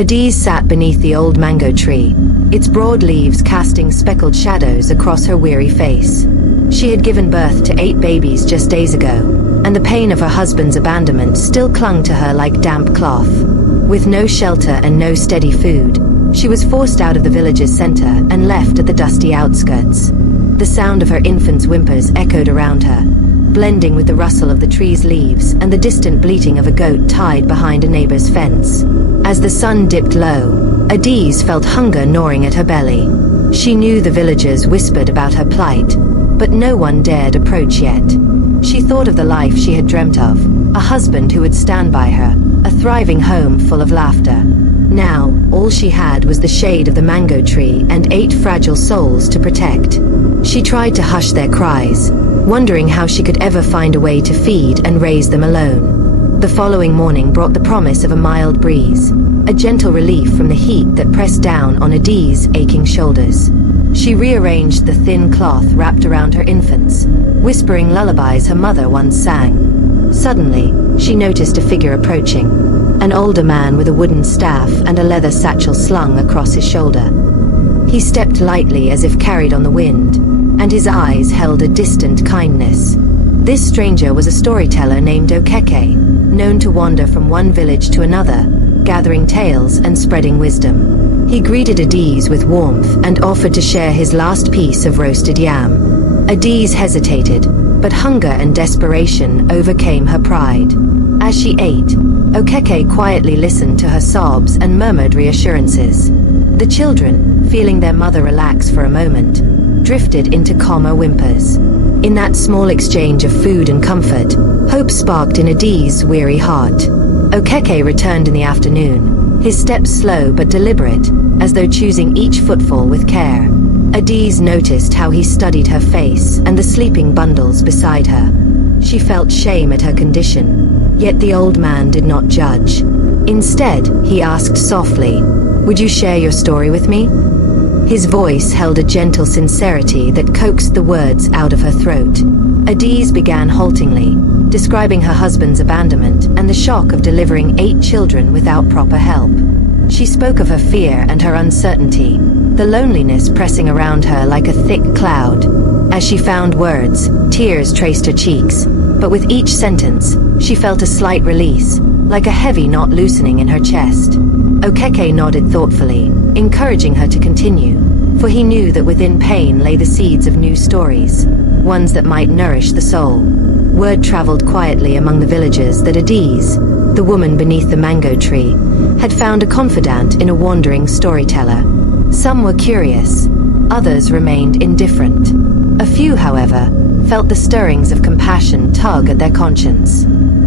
Adaeze sat beneath the old mango tree, its broad leaves casting speckled shadows across her weary face. She had given birth to 8 babies just days ago, and the pain of her husband's abandonment still clung to her like damp cloth. With no shelter and no steady food, she was forced out of the village's center and left at the dusty outskirts. The sound of her infant's whimpers echoed around her, blending with the rustle of the tree's leaves and the distant bleating of a goat tied behind a neighbor's fence. As the sun dipped low, Adaeze felt hunger gnawing at her belly. She knew the villagers whispered about her plight, but no one dared approach yet. She thought of the life she had dreamt of, a husband who would stand by her, a thriving home full of laughter. Now, all she had was the shade of the mango tree and 8 fragile souls to protect. She tried to hush their cries, wondering how she could ever find a way to feed and raise them alone. The following morning brought the promise of a mild breeze, a gentle relief from the heat that pressed down on Adaeze's aching shoulders. She rearranged the thin cloth wrapped around her infants, whispering lullabies her mother once sang. Suddenly, she noticed a figure approaching, an older man with a wooden staff and a leather satchel slung across his shoulder. He stepped lightly as if carried on the wind, and his eyes held a distant kindness. This stranger was a storyteller named Okeke, known to wander from one village to another, gathering tales and spreading wisdom. He greeted Adaeze with warmth and offered to share his last piece of roasted yam. Adaeze hesitated, but hunger and desperation overcame her pride. As she ate, Okeke quietly listened to her sobs and murmured reassurances. The children, feeling their mother relax for a moment, drifted into calmer whimpers. In that small exchange of food and comfort, hope sparked in Adaeze's weary heart. Okeke returned in the afternoon, his steps slow but deliberate, as though choosing each footfall with care. Adaeze noticed how he studied her face and the sleeping bundles beside her. She felt shame at her condition, yet the old man did not judge. Instead, he asked softly, "Would you share your story with me?" His voice held a gentle sincerity that coaxed the words out of her throat. Adaeze began haltingly, describing her husband's abandonment and the shock of delivering 8 children without proper help. She spoke of her fear and her uncertainty, the loneliness pressing around her like a thick cloud. As she found words, tears traced her cheeks, but with each sentence, she felt a slight release, like a heavy knot loosening in her chest. Okeke nodded thoughtfully, encouraging her to continue, for he knew that within pain lay the seeds of new stories, ones that might nourish the soul. Word traveled quietly among the villagers that Adaeze, the woman beneath the mango tree, had found a confidant in a wandering storyteller. Some were curious, others remained indifferent. A few, however, felt the stirrings of compassion tug at their conscience.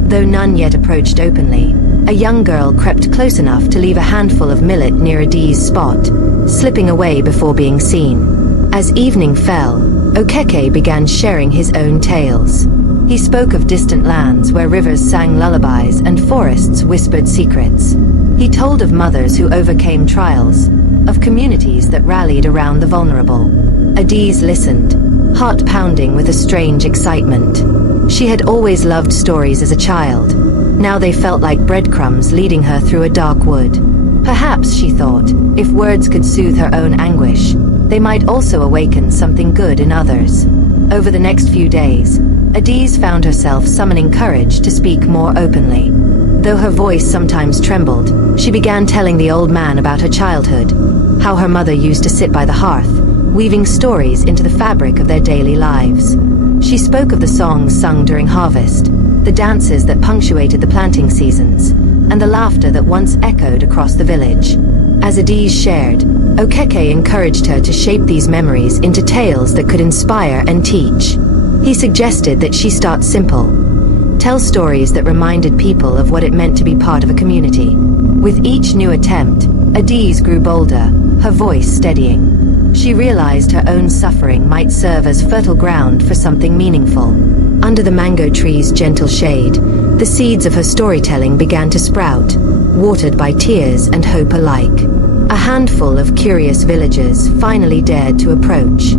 Though none yet approached openly, a young girl crept close enough to leave a handful of millet near Adaeze's spot, slipping away before being seen. As evening fell, Okeke began sharing his own tales. He spoke of distant lands where rivers sang lullabies and forests whispered secrets. He told of mothers who overcame trials, of communities that rallied around the vulnerable. Adaeze listened, heart pounding with a strange excitement. She had always loved stories as a child. Now they felt like breadcrumbs leading her through a dark wood. Perhaps, she thought, if words could soothe her own anguish, they might also awaken something good in others. Over the next few days, Adaeze found herself summoning courage to speak more openly. Though her voice sometimes trembled, she began telling the old man about her childhood, how her mother used to sit by the hearth, weaving stories into the fabric of their daily lives. She spoke of the songs sung during harvest, the dances that punctuated the planting seasons, and the laughter that once echoed across the village. As Adaeze shared, Okeke encouraged her to shape these memories into tales that could inspire and teach. He suggested that she start simple. Tell stories that reminded people of what it meant to be part of a community. With each new attempt, Adaeze grew bolder, her voice steadying. She realized her own suffering might serve as fertile ground for something meaningful. Under the mango tree's gentle shade, the seeds of her storytelling began to sprout, watered by tears and hope alike. A handful of curious villagers finally dared to approach.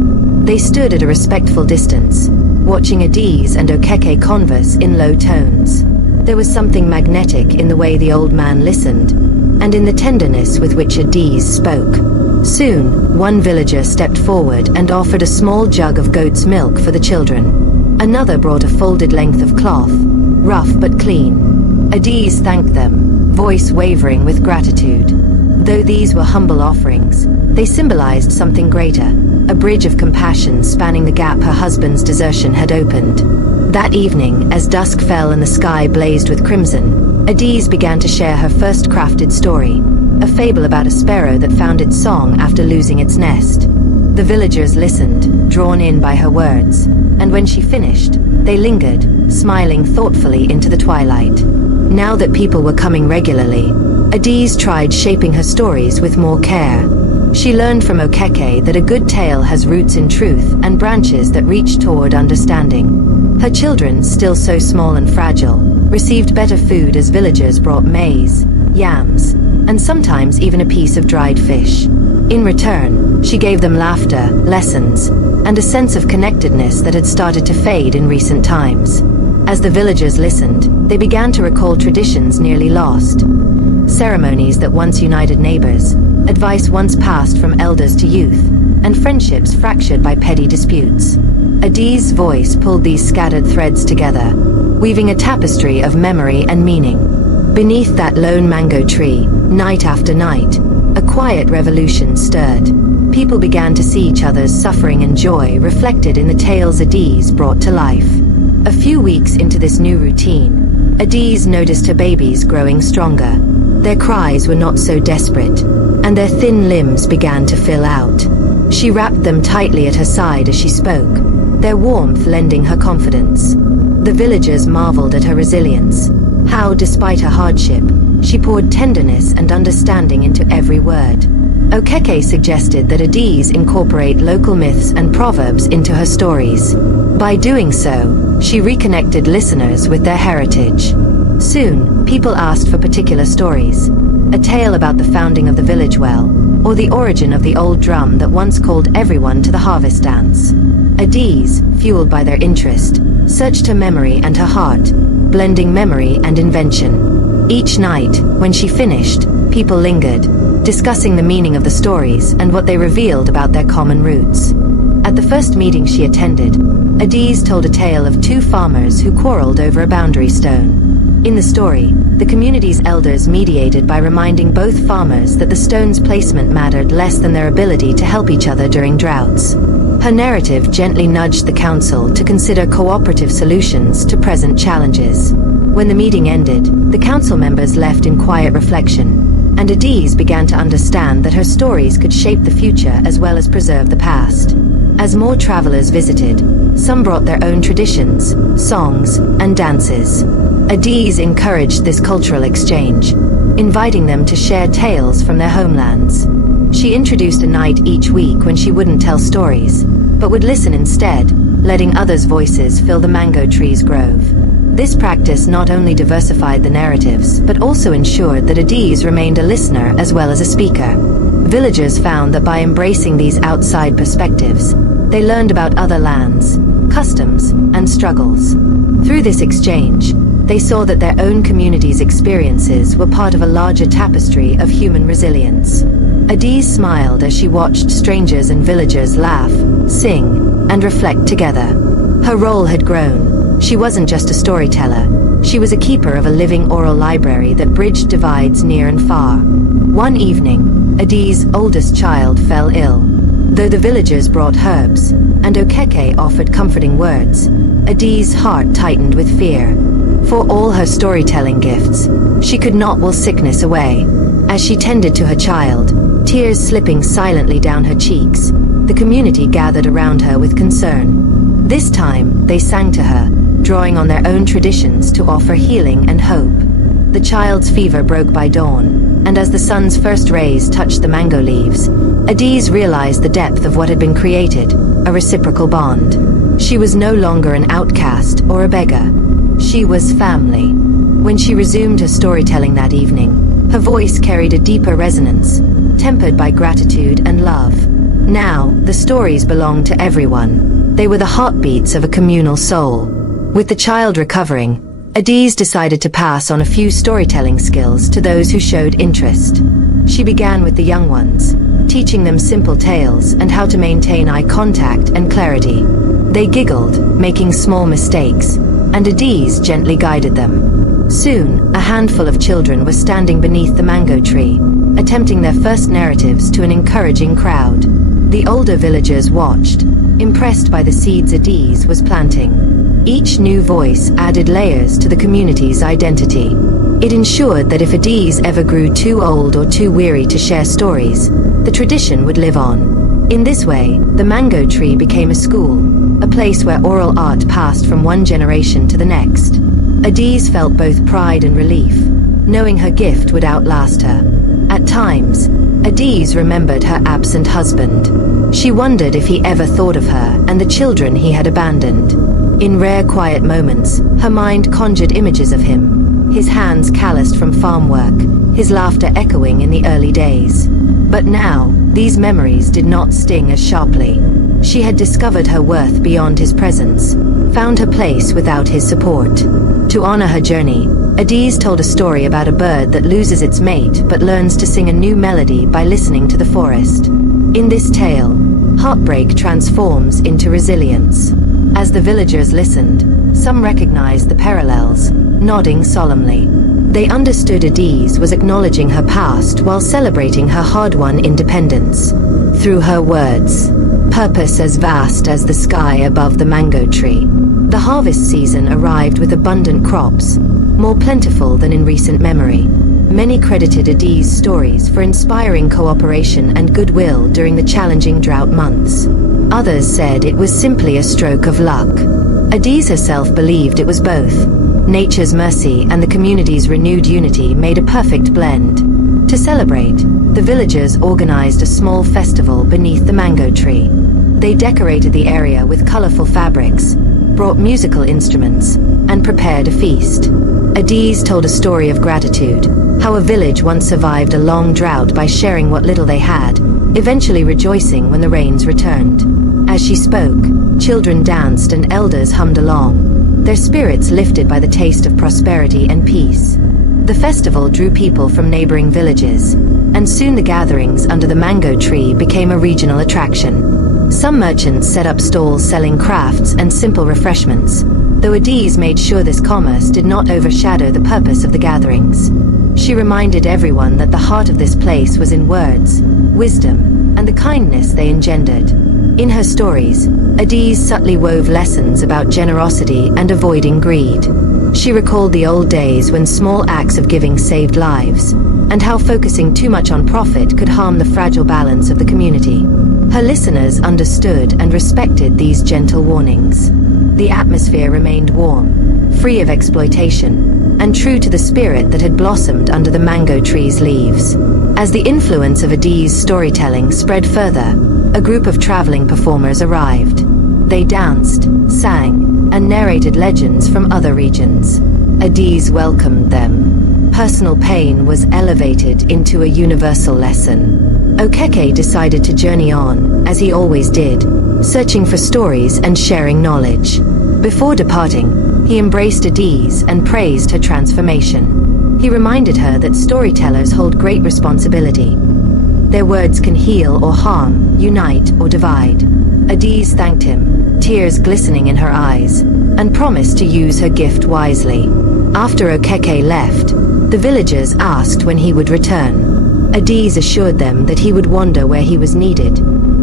They stood at a respectful distance, watching Adaeze and Okeke converse in low tones. There was something magnetic in the way the old man listened, and in the tenderness with which Adaeze spoke. Soon, one villager stepped forward and offered a small jug of goat's milk for the children. Another brought a folded length of cloth, rough but clean. Adaeze thanked them, voice wavering with gratitude. Though these were humble offerings, they symbolized something greater, a bridge of compassion spanning the gap her husband's desertion had opened. That evening, as dusk fell and the sky blazed with crimson, Adaeze began to share her first crafted story, a fable about a sparrow that found its song after losing its nest. The villagers listened, drawn in by her words, and when she finished, they lingered, smiling thoughtfully into the twilight. Now that people were coming regularly, Adaeze tried shaping her stories with more care. She learned from Okeke that a good tale has roots in truth and branches that reach toward understanding. Her children, still so small and fragile, received better food as villagers brought maize, yams, and sometimes even a piece of dried fish. In return, she gave them laughter, lessons, and a sense of connectedness that had started to fade in recent times. As the villagers listened, they began to recall traditions nearly lost. Ceremonies that once united neighbors, advice once passed from elders to youth, and friendships fractured by petty disputes. Adaeze's voice pulled these scattered threads together, weaving a tapestry of memory and meaning. Beneath that lone mango tree, night after night, a quiet revolution stirred. People began to see each other's suffering and joy reflected in the tales Adaeze brought to life. A few weeks into this new routine, Adaeze noticed her babies growing stronger. Their cries were not so desperate, and their thin limbs began to fill out. She wrapped them tightly at her side as she spoke, their warmth lending her confidence. The villagers marveled at her resilience, how, despite her hardship, she poured tenderness and understanding into every word. Okeke suggested that Adaeze incorporate local myths and proverbs into her stories. By doing so, she reconnected listeners with their heritage. Soon, people asked for particular stories, a tale about the founding of the village well, or the origin of the old drum that once called everyone to the harvest dance. Adaeze, fueled by their interest, searched her memory and her heart, blending memory and invention. Each night, when she finished, people lingered, discussing the meaning of the stories and what they revealed about their common roots. At the first meeting she attended, Adaeze told a tale of two farmers who quarreled over a boundary stone. In the story, the community's elders mediated by reminding both farmers that the stone's placement mattered less than their ability to help each other during droughts. Her narrative gently nudged the council to consider cooperative solutions to present challenges. When the meeting ended, the council members left in quiet reflection, and Adaeze began to understand that her stories could shape the future as well as preserve the past. As more travelers visited, some brought their own traditions, songs, and dances. Adaeze encouraged this cultural exchange, inviting them to share tales from their homelands. She introduced a night each week when she wouldn't tell stories, but would listen instead, letting others' voices fill the mango tree's grove. This practice not only diversified the narratives, but also ensured that Adaeze remained a listener as well as a speaker. Villagers found that by embracing these outside perspectives, they learned about other lands, customs, and struggles. Through this exchange, they saw that their own community's experiences were part of a larger tapestry of human resilience. Adaeze smiled as she watched strangers and villagers laugh, sing, and reflect together. Her role had grown. She wasn't just a storyteller. She was a keeper of a living oral library that bridged divides near and far. One evening, Adaeze's oldest child fell ill. Though the villagers brought herbs, and Okeke offered comforting words, Adaeze's heart tightened with fear. For all her storytelling gifts, she could not will sickness away. As she tended to her child, tears slipping silently down her cheeks, the community gathered around her with concern. This time, they sang to her, drawing on their own traditions to offer healing and hope. The child's fever broke by dawn, and as the sun's first rays touched the mango leaves, Adaeze realized the depth of what had been created, a reciprocal bond. She was no longer an outcast or a beggar. She was family. When she resumed her storytelling that evening, her voice carried a deeper resonance, tempered by gratitude and love. Now, the stories belonged to everyone. They were the heartbeats of a communal soul. With the child recovering, Adaeze decided to pass on a few storytelling skills to those who showed interest. She began with the young ones, teaching them simple tales and how to maintain eye contact and clarity. They giggled, making small mistakes, and Adaeze gently guided them. Soon, a handful of children were standing beneath the mango tree, attempting their first narratives to an encouraging crowd. The older villagers watched, impressed by the seeds Adaeze was planting. Each new voice added layers to the community's identity. It ensured that if Adaeze ever grew too old or too weary to share stories, the tradition would live on. In this way, the mango tree became a school, a place where oral art passed from one generation to the next. Adaeze felt both pride and relief, knowing her gift would outlast her. At times, Adaeze remembered her absent husband. She wondered if he ever thought of her and the children he had abandoned. In rare quiet moments, her mind conjured images of him, his hands calloused from farm work, his laughter echoing in the early days. But now, these memories did not sting as sharply. She had discovered her worth beyond his presence, found her place without his support. To honor her journey, Adaeze told a story about a bird that loses its mate but learns to sing a new melody by listening to the forest. In this tale, heartbreak transforms into resilience. As the villagers listened, some recognized the parallels, nodding solemnly. They understood Adaeze was acknowledging her past while celebrating her hard-won independence. Through her words, purpose as vast as the sky above the mango tree. The harvest season arrived with abundant crops, more plentiful than in recent memory. Many credited Adaeze's stories for inspiring cooperation and goodwill during the challenging drought months. Others said it was simply a stroke of luck. Adaeze herself believed it was both. Nature's mercy and the community's renewed unity made a perfect blend. To celebrate, the villagers organized a small festival beneath the mango tree. They decorated the area with colorful fabrics, brought musical instruments, and prepared a feast. Adaeze told a story of gratitude, how a village once survived a long drought by sharing what little they had, eventually rejoicing when the rains returned. As she spoke, children danced and elders hummed along, their spirits lifted by the taste of prosperity and peace. The festival drew people from neighboring villages, and soon the gatherings under the mango tree became a regional attraction. Some merchants set up stalls selling crafts and simple refreshments, though Adaeze made sure this commerce did not overshadow the purpose of the gatherings. She reminded everyone that the heart of this place was in words, wisdom, and the kindness they engendered. In her stories, Adaeze subtly wove lessons about generosity and avoiding greed. She recalled the old days when small acts of giving saved lives, and how focusing too much on profit could harm the fragile balance of the community. Her listeners understood and respected these gentle warnings. The atmosphere remained warm, free of exploitation, and true to the spirit that had blossomed under the mango tree's leaves. As the influence of Adaeze's storytelling spread further, a group of traveling performers arrived. They danced, sang, and narrated legends from other regions. Adaeze welcomed them. Personal pain was elevated into a universal lesson. Okeke decided to journey on, as he always did, searching for stories and sharing knowledge. Before departing, he embraced Adaeze and praised her transformation. He reminded her that storytellers hold great responsibility. Their words can heal or harm, unite or divide. Adaeze thanked him, tears glistening in her eyes, and promised to use her gift wisely. After Okeke left, the villagers asked when he would return. Adaeze assured them that he would wander where he was needed,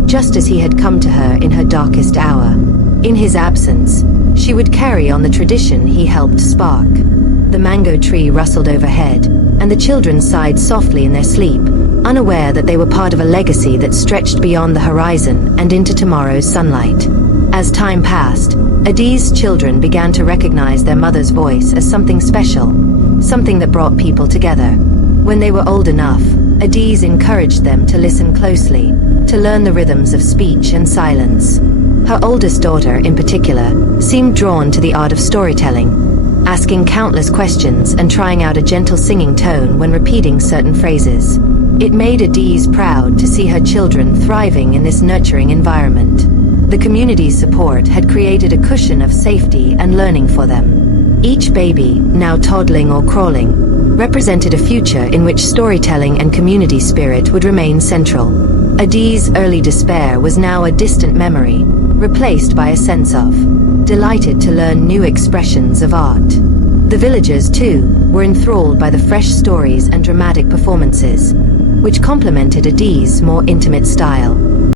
just as he had come to her in her darkest hour. In his absence, she would carry on the tradition he helped spark. The mango tree rustled overhead, and the children sighed softly in their sleep, unaware that they were part of a legacy that stretched beyond the horizon and into tomorrow's sunlight. As time passed, Adaeze's children began to recognize their mother's voice as something special, something that brought people together. When they were old enough, Adaeze encouraged them to listen closely, to learn the rhythms of speech and silence. Her oldest daughter, in particular, seemed drawn to the art of storytelling, asking countless questions and trying out a gentle singing tone when repeating certain phrases. It made Adaeze proud to see her children thriving in this nurturing environment. The community's support had created a cushion of safety and learning for them. Each baby, now toddling or crawling, represented a future in which storytelling and community spirit would remain central. Adaeze's early despair was now a distant memory, replaced by a sense of delighted to learn new expressions of art. The villagers, too, were enthralled by the fresh stories and dramatic performances, which complemented Adaeze's more intimate style.